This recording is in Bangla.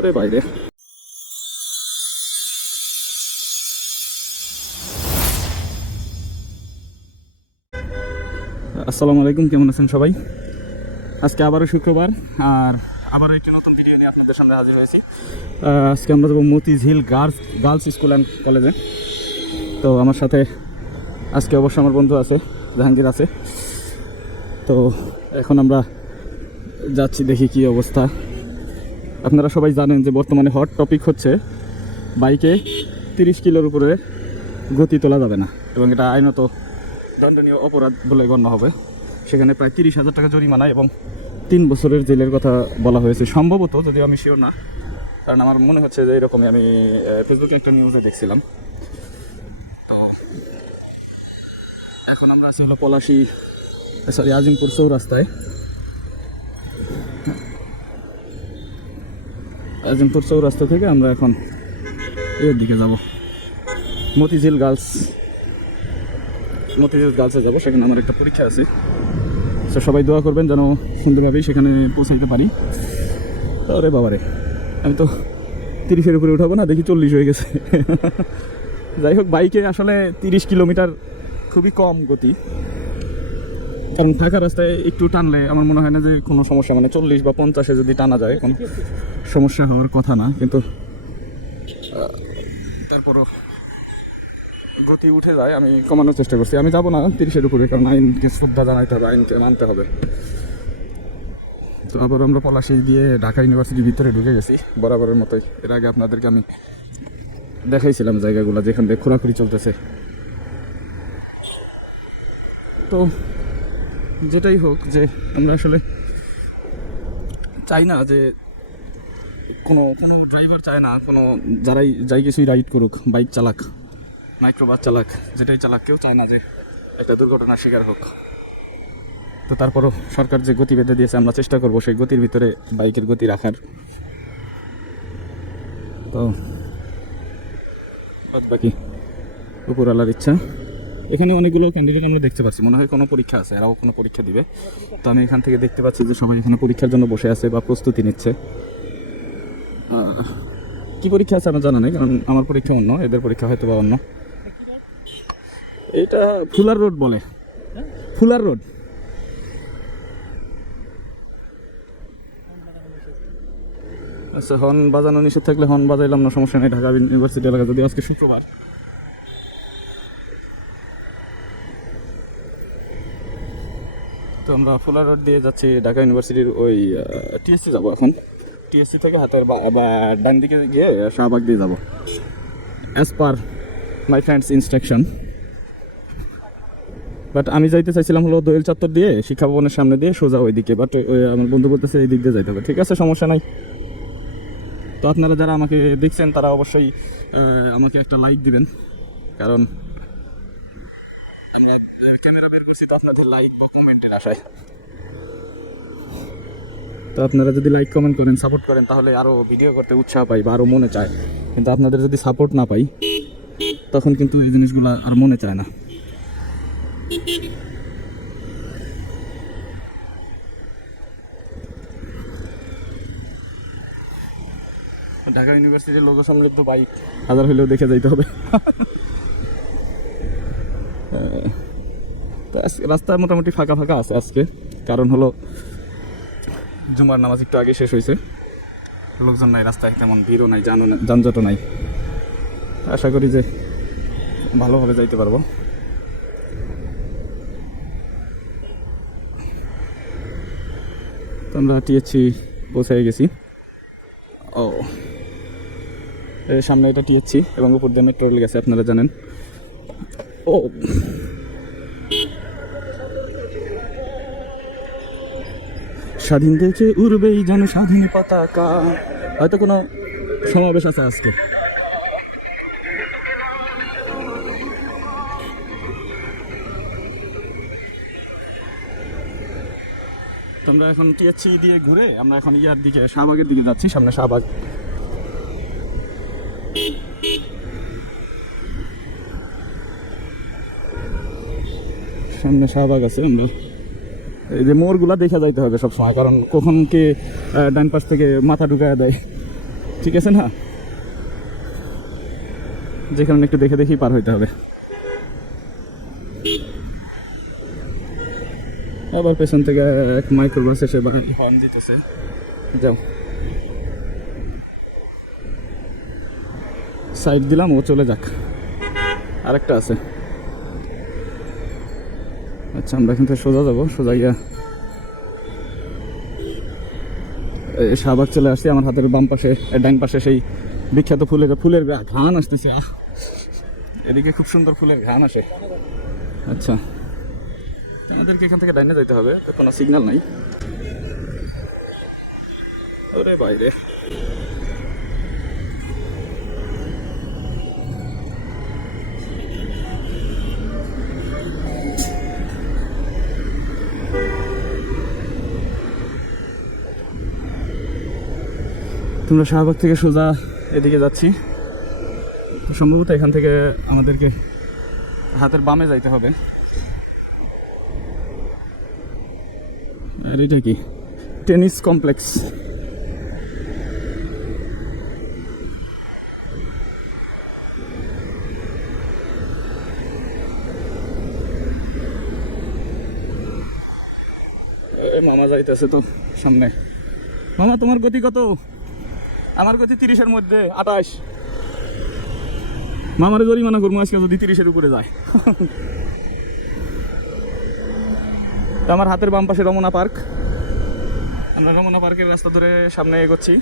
ওরে বাইরে। আসসালামু আলাইকুম, কেমন আছেন সবাই? আজকে আবারও শুক্রবার, আর আবারও একটি নতুন ভিডিও নিয়ে আপনাদের সামনে হাজির হয়েছি। আজকে আমরা যাবো মতিঝিল গার্লস স্কুল অ্যান্ড কলেজে। তো আমার সাথে আজকে অবশ্য আমার বন্ধু আছে, জাহাঙ্গীর আছে। তো এখন আমরা যাচ্ছি, দেখি কি অবস্থা। আপনারা সবাই জানেন যে বর্তমানে হট টপিক হচ্ছে বাইকে 30 কিলোর উপরে গতি তোলা যাবে না, এবং এটা আইনত দণ্ডনীয় অপরাধ বলে গণ্য হবে। সেখানে প্রায় 30,000 টাকা জরিমানা এবং 3 বছরের জেলের কথা বলা হয়েছে সম্ভবত, যদিও আমি শিওর না, কারণ আমার মনে হচ্ছে যে এরকমই আমি ফেসবুকে একটা নিউজে দেখছিলাম। তো এখন আমরা আছি হলো আজিমপুর চৌরাস্তায়। আজিমপুর চৌরাস্তা থেকে আমরা এখন এর দিকে যাব, মতিঝিল গার্লসে যাব। সেখানে আমার একটা পরীক্ষা আছে। তো সবাই দোয়া করবেন যেন সুন্দরভাবেই সেখানে পৌঁছাইতে পারি। আরে বাবারে, আমি তো 30-এর উপরে উঠাবো না, দেখি 40 হয়ে গেছে। যাই হোক, বাইকে আসলে 30 কিলোমিটার খুবই কম গতি, কারণ ফাঁকা রাস্তায় একটু টানলে আমার মনে হয় না যে কোনো সমস্যা, মানে 40 বা 50-এ যদি টানা যায় কোনো সমস্যা হওয়ার কথা না। কিন্তু তারপরও গতি উঠে যায়, আমি কমানোর চেষ্টা করছি। আমি যাবো না 30-এর উপরে, কারণ আইনকে শ্রদ্ধা জানাইতে হবে, আইনকে মানতে হবে। তো আবার আমরা পলাশী দিয়ে ঢাকা ইউনিভার্সিটির ভিতরে ঢুকে গেছি বরাবরের মতোই। এর আগে আপনাদেরকে আমি দেখাইছিলাম জায়গাগুলো যেখান থেকে খোরাখুরি চলতেছে। তো যেটাই হোক, যে আমরা আসলে চাই না যে কোনো ড্রাইভার চায় না, কোনো যাই কিছুই রাইড করুক, বাইক চালাক, মাইক্রোবাস চালাক, যেটাই চালাক, কেউ চায় না যে একটা দুর্ঘটনার শিকার হোক। তো তারপরও সরকার যে গতি বেঁধে দিয়েছে, আমরা চেষ্টা করবো সেই গতির ভিতরে বাইকের গতি রাখার। তো বাকি উপরওয়ালার ইচ্ছা। এখানে অনেকগুলো ক্যান্ডিডেট আমরা দেখতে পাচ্ছি, মনে হয় কোনো পরীক্ষা আছে, এরাও কোনো পরীক্ষা দিবে। তো আমি এখান থেকে দেখতে পাচ্ছি যে সবাই এখানে পরীক্ষার জন্য বসে আছে বা প্রস্তুতি নিচ্ছে। কি পরীক্ষা আছে আমার জানা নেই, কারণ আমার পরীক্ষা অন্য, এদের পরীক্ষা হয়তো বা অন্য। এটা ফুলার রোড বলে, ফুলার রোড। আচ্ছা, হর্ন বাজানো নিষেধ থাকলে হর্ন বাজাইলাম না, সমস্যা নেই। ঢাকা ইউনিভার্সিটি এলাকা, যদি আজকে শুক্রবার। তো আমরা ফুলার রোড দিয়ে যাচ্ছি ঢাকা ইউনিভার্সিটির ওই টিএসসি যাবো এখন। টিএসসি থেকে হাতের ডান দিকে গিয়ে শাহবাগ দিয়ে যাবো, as per my friends instruction. But আমি যাইতে চাইছিলাম হলো দোয়েল চত্বর দিয়ে, শিক্ষা ভবনের সামনে দিয়ে সোজা ওই দিকে, বাট আমার বন্ধু বলতেছে এই দিক দিয়ে যাইতে হবে। ঠিক আছে, সমস্যা নাই। তো আপনারা যারা আমাকে দেখছেন তারা অবশ্যই আমাকে একটা লাইক দিবেন, কারণ আমরা ক্যামেরা বের করছি তো আপনাদের লাইক বা কমেন্টের আশায়। তো আপনারা যদি লাইক কমেন্ট করেন, সাপোর্ট করেন, তাহলে আরও ভিডিও করতে উৎসাহ পাই বা আরও মনে চায়। কিন্তু আপনাদের যদি সাপোর্ট না পাই, তখন কিন্তু এই জিনিসগুলো আর মনে চায় না। ঢাকা ইউনিভার্সিটির লোগো সমৃদ্ধ বাইক হাজার হলেও দেখে যাইতে হবে। রাস্তা মোটামুটি ফাঁকা আছে আজকে, কারণ হলো জুমার নামাজ একটু আগে শেষ হয়েছে, লোকজন নাই রাস্তায়, তেমন ভিড়ও নাই, যানজটও নাই। আশা করি যে ভালোভাবে যাইতে পারবো। তো আমরা টিএসসি পৌঁছে গেছি। ও, সামনে এটা টিএসসি এবং উপর দিয়ে মেট্রো রেল গেছে, আপনারা জানেন। ও, স্বাধীন দেশে উড়বেই যেন স্বাধীন পতাকা। হয়তো কোনো সমাবেশ আছে আজকে। তোমরা এখন টিএসসি দিয়ে ঘুরে আমরা এখন ইয়ার দিকে, শাহবাগের দিকে যাচ্ছি। সামনে শাহবাগ। সামনে শাহবাগ আছে। আমরা এই যে মোড়গুলা দেখা যাইতে হবে সবসময়, কারণ কখন কে ডান পাশ থেকে মাথা ঢুকায় দেয় ঠিক আছে না, যেখানে একটু দেখে দেখেই পার হইতে হবে। আবার পেছন থেকে এক মাইক্রোবাস এসে হর্ন দিতেছে, যাও সাইড দিলাম, ও চলে যাক। আরেকটা আছে। আচ্ছা, আমরা এখান থেকে সোজা যাবো, সোজা গিয়া শাহবাগ চলে আসছি। আমার হাতের বাম পাশে, ডান পাশে সেই বিখ্যাত ফুলের ঘ্রাণ আসতেছে। এদিকে খুব সুন্দর ফুলের ঘ্রাণ আসে। আচ্ছা, আমাদেরকে এখান থেকে ডাইনে যেতে হবে, তো কোনো সিগন্যাল নাই। ওরে বাইরে, তোমরা শাহবাগ থেকে সোজা এদিকে যাচ্ছি। সম্ভবত এখান থেকে আমাদেরকে হাতের বামে যাইতে হবে। আর এটা কি? Tennis complex. মামা যাইতেছে তো সামনে। মামা, তোমার গতি কত? আমার গতি 30-এর মধ্যে 28। মামারে জরিমানা করবো আজকে যদি 30-এর উপরে যায়। আমার হাতের বাম পাশে রমনা পার্ক। আমরা রমনা পার্কের রাস্তা ধরে সামনে এগোচ্ছি।